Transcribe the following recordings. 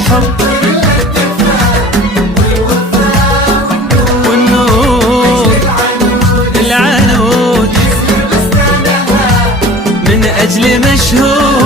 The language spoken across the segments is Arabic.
الحب والنور العنود من أجل مشهور.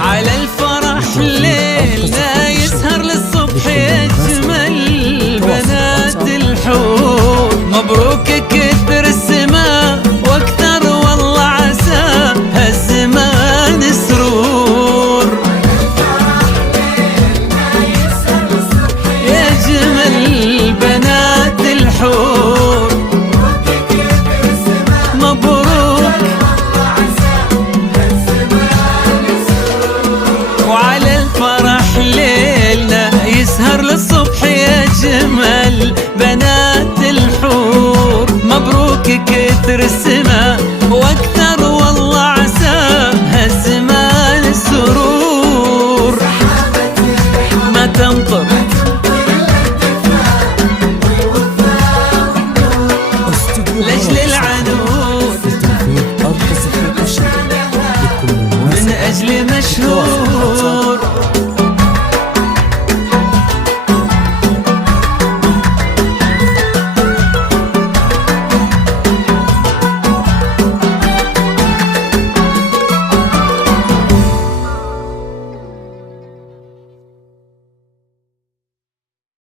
على الفرح ليلنا يسهر للصبح يجمل بنات الحور. مبروك كثر السماء واكثر والله عسى هالزمان سرور. يجمل بنات الحور مبروك. وعلى الفرح ليلنا يسهر للصبح يجمل بنات الحور. مبروك كثر السماء واكثر والله عسى هالزمان سرور. ما تمطر لاجل العنود من أجل مشهور.